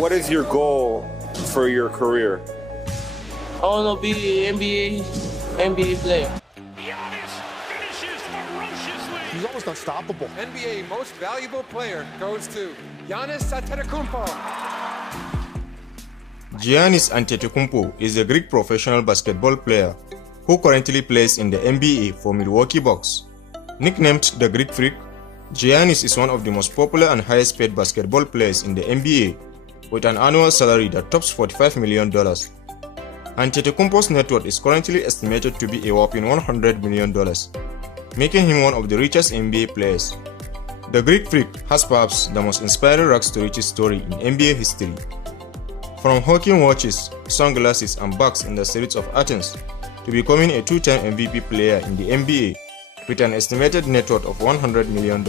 what is your goal for your career? I want to be an NBA player. Giannis finishes ferociously. He's almost unstoppable. NBA most valuable player goes to Giannis Antetokounmpo. Giannis Antetokounmpo is a Greek professional basketball player who currently plays in the NBA for Milwaukee Bucks. Nicknamed the Greek Freak, Giannis is one of the most popular and highest paid basketball players in the NBA, with an annual salary that tops $45 million. Antetokounmpo's net worth is currently estimated to be a whopping $100 million, making him one of the richest NBA players. The Greek Freak has perhaps the most inspiring rags to riches story in NBA history. From hawking watches, sunglasses, and bags in the streets of Athens to becoming a two-time MVP player in the NBA with an estimated net worth of $100 million.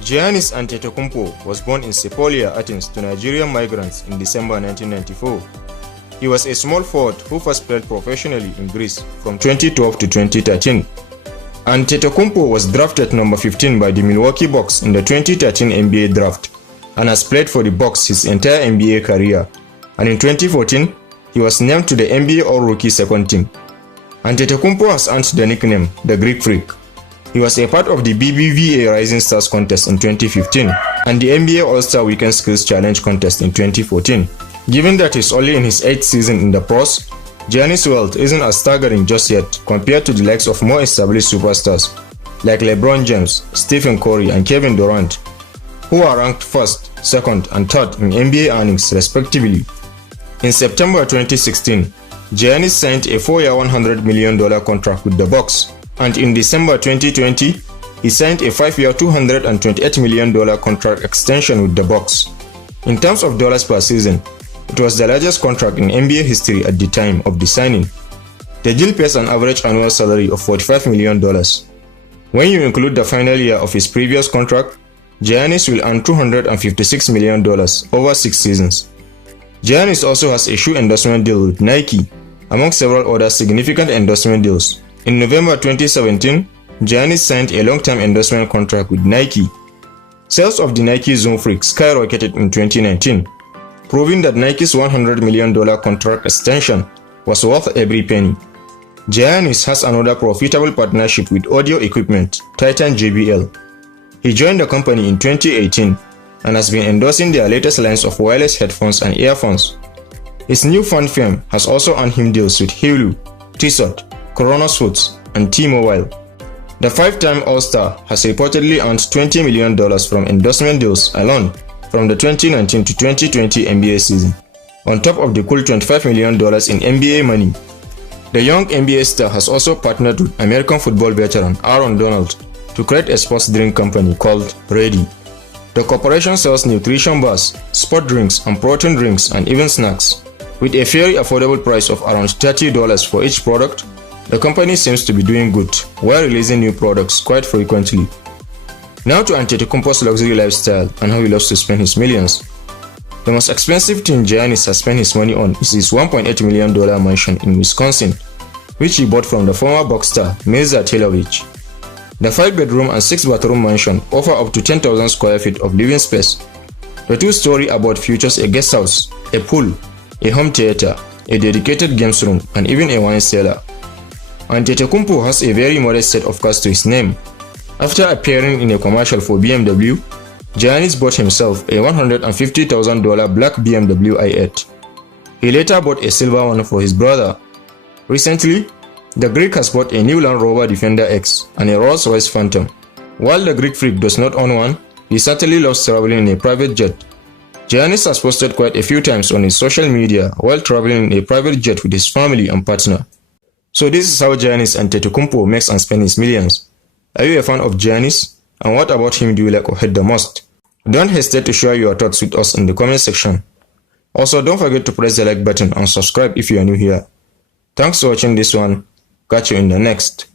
Giannis Antetokounmpo was born in Sepolia, Athens to Nigerian migrants in December 1994. He was a small forward who first played professionally in Greece from 2012 to 2013. Antetokounmpo was drafted number 15 by the Milwaukee Bucks in the 2013 NBA draft and has played for the Bucks his entire NBA career. And in 2014, he was named to the NBA All-Rookie second team. Antetokounmpo has earned the nickname the Greek Freak. He was a part of the BBVA Rising Stars contest in 2015 and the NBA All-Star Weekend Skills Challenge contest in 2014. Given that he's only in his 8th season in the pros, Giannis' wealth isn't as staggering just yet compared to the likes of more established superstars like LeBron James, Stephen Curry, and Kevin Durant, who are ranked 1st, 2nd, and 3rd in NBA earnings respectively. In September 2016, Giannis signed a 4-year $100 million contract with the Bucks, and in December 2020, he signed a 5-year $228 million contract extension with the Bucks. In terms of dollars per season, it was the largest contract in NBA history at the time of the signing. The deal pays an average annual salary of $45 million. When you include the final year of his previous contract, Giannis will earn $256 million over 6 seasons. Giannis also has a shoe endorsement deal with Nike, among several other significant endorsement deals. In November 2017, Giannis signed a long-term endorsement contract with Nike. Sales of the Nike Zoom Freak skyrocketed in 2019, proving that Nike's $100 million contract extension was worth every penny. Giannis has another profitable partnership with audio equipment, Titan JBL. He joined the company in 2018 and has been endorsing their latest lines of wireless headphones and earphones. His newfound fame has also earned him deals with Hulu, Tissot, Kronos Foods, and T-Mobile. The 5-time All-Star has reportedly earned $20 million from endorsement deals alone from the 2019 to 2020 NBA season, on top of the cool $25 million in NBA money. The young NBA star has also partnered with American football veteran Aaron Donald to create a sports drink company called Ready. The corporation sells nutrition bars, sport drinks, and protein drinks, and even snacks. With a very affordable price of around $30 for each product, the company seems to be doing good while releasing new products quite frequently. Now to Antetokounmpo's luxury lifestyle and how he loves to spend his millions. The most expensive thing Giannis has spent his money on is his $1.8 million mansion in Wisconsin, which he bought from the former Bucks star Mirza Telovich. The 5-bedroom and 6-bathroom mansion offers up to 10,000 square feet of living space. The 2-story abode features a guest house, a pool, a home theater, a dedicated games room, and even a wine cellar. Antetokounmpo has a very modest set of cars to his name. After appearing in a commercial for BMW, Giannis bought himself a $150,000 black BMW i8. He later bought a silver one for his brother. Recently, the Greek has bought a new Land Rover Defender X and a Rolls-Royce Phantom. While the Greek Freak does not own one, he certainly loves traveling in a private jet. Giannis has posted quite a few times on his social media while traveling in a private jet with his family and partner. So this is how Giannis Antetokounmpo makes and spends his millions. Are you a fan of Giannis? And what about him do you like or hate the most? Don't hesitate to share your thoughts with us in the comment section. Also, don't forget to press the like button and subscribe if you are new here. Thanks for watching this one. Catch you in the next.